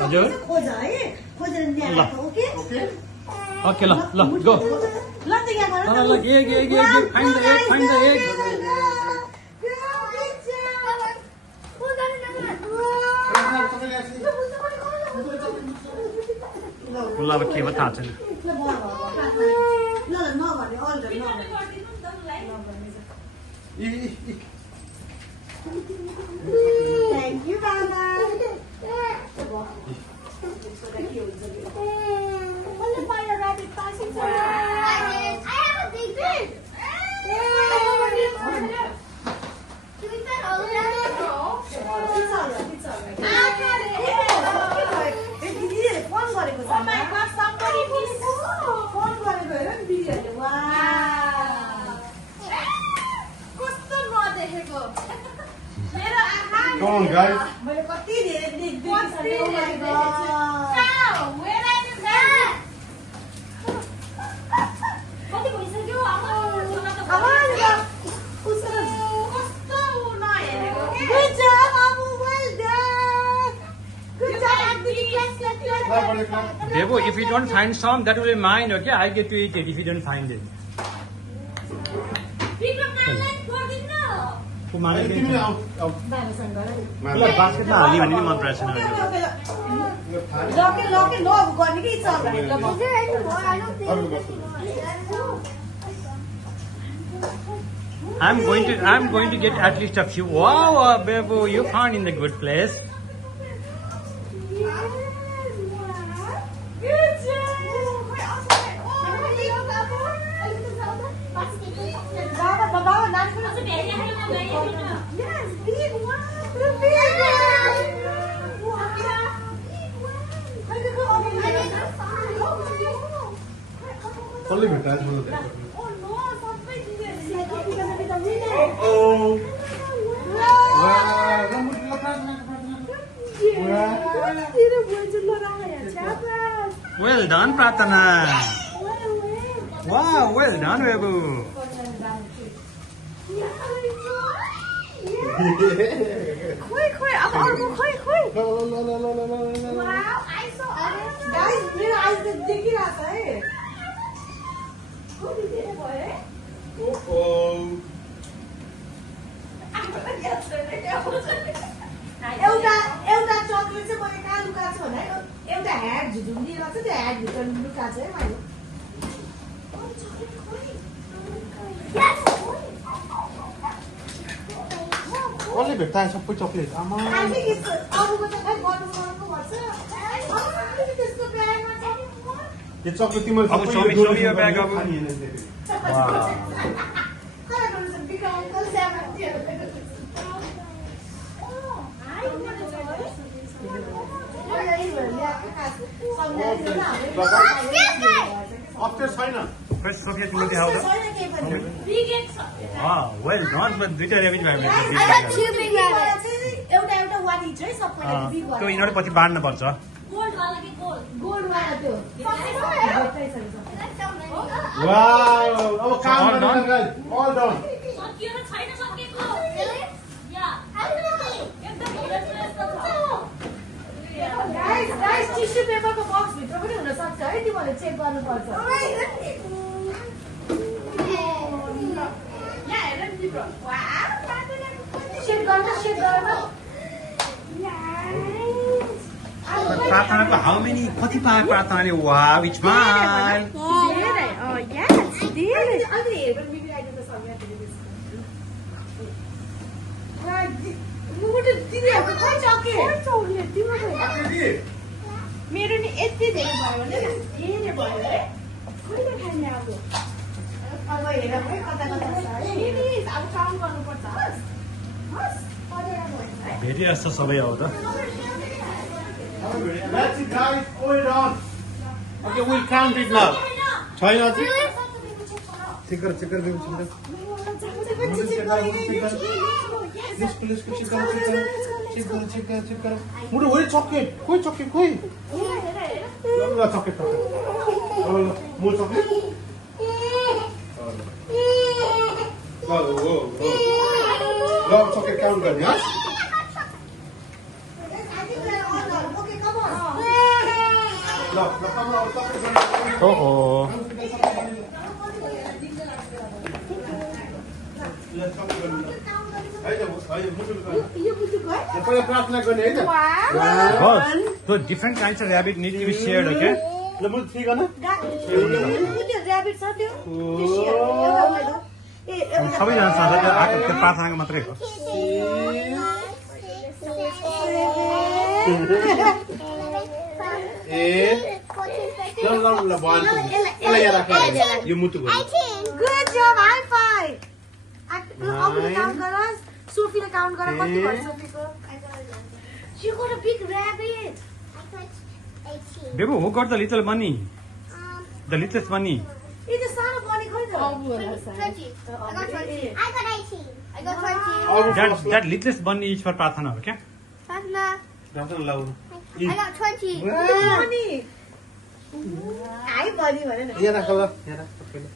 हजुर खोज है खोजेर ल्याएर ओके ओके ल ल गो ल त यहाँ गर ल एक फाइन्ड द एग ल अब के भयो थाहा छैन ल नभने अल्टर थ्याङ्क यू बाबा Come on, guys. Devo, if you don't find some, that will be mine, okay? I get to eat it if you don't find it. बास्केटमा हाल्ने भने नि मन परेको छैन I'm going to get at least a few. Wow, Bebo, you found in the good place. Only better. Well done, Pratana. Wow, well done, Bebo. Guys, मेरो आइज त देखिरहेछ है एउटा चक्लेट चाहिँ मैले कहाँ लुकाएको छु भने एउटा ह्याट झुझुङ्गिरहेको छ त्यो ह्याट भित्र लुकाएको छ है मैले Only better. Some chocolate. Ama. I think it's अरूको चाहिँ खै गर्नु पर्छ त्यस्तो ब्यागमा चाहिँ The chocolate you must. Abu, show me your bag, Abu. Wow. After final. First, Sophia, you how wow, well done, but duita rabbit bhai I got two big rabbits. एउटा एउटा one each है सबैले big त्यो यिनीहरू पछि बाँड्नु पर्छ gold वाला के गोल्ड वाला त्यो Wow. Oh, all done? guys. All done. Guys tissue पेपरको बक्स भित्र पनि हुन सक्छ है तिमीले चेक गर्नुपर्छ शेप गर्न प्रार्थनाको how many कति पाए प्रार्थनाले wow which one मेरो नि यति धेरै भयो भने धेरै भयो है कहिले खाने अब हेर है कता कता छ है अब काउन्ट गर्नुपर्छ भेटी जस्तो सबै हो त That's it, guys. Hold on. Okay, we'll count it now. Try not to. Check it. Muda, where is chocolate? Koi chocolate, koi. No, chocolate. Oh, more chocolate. Whoa. No, chocolate count, guys. Okay, come on. Oh. यो बुझ्नुको है पहिला प्रार्थना गर्ने है त वाह So different kinds of rabbit need to be shared, okay? ल म ठीक गर्न त्यो ऱ्याबिट छ त्यो त्यो सियर एउटा मैले ए सबैजना साथै त्यो आएको त्यो प्रार्थनाको मात्रै हो ए ल ल ल भएन यसलाई यहाँ राख यो मुटु भयो गुड जब हाई फाइभ अबले काउन्ट गर सोफीले काउन्ट गर कति भयो सोफीको You got a big rabbit. Babu, who got the little bunny? The littlest bunny. यो त सानो बनी खोइ त 20. I got 20. I got 18. I got 20. That littlest bunny is for प्रार्थना, okay? Fatma. राख्न लाउनु I got 20. बनी हाई बनी भने न यहाँ राख ल यहाँ राख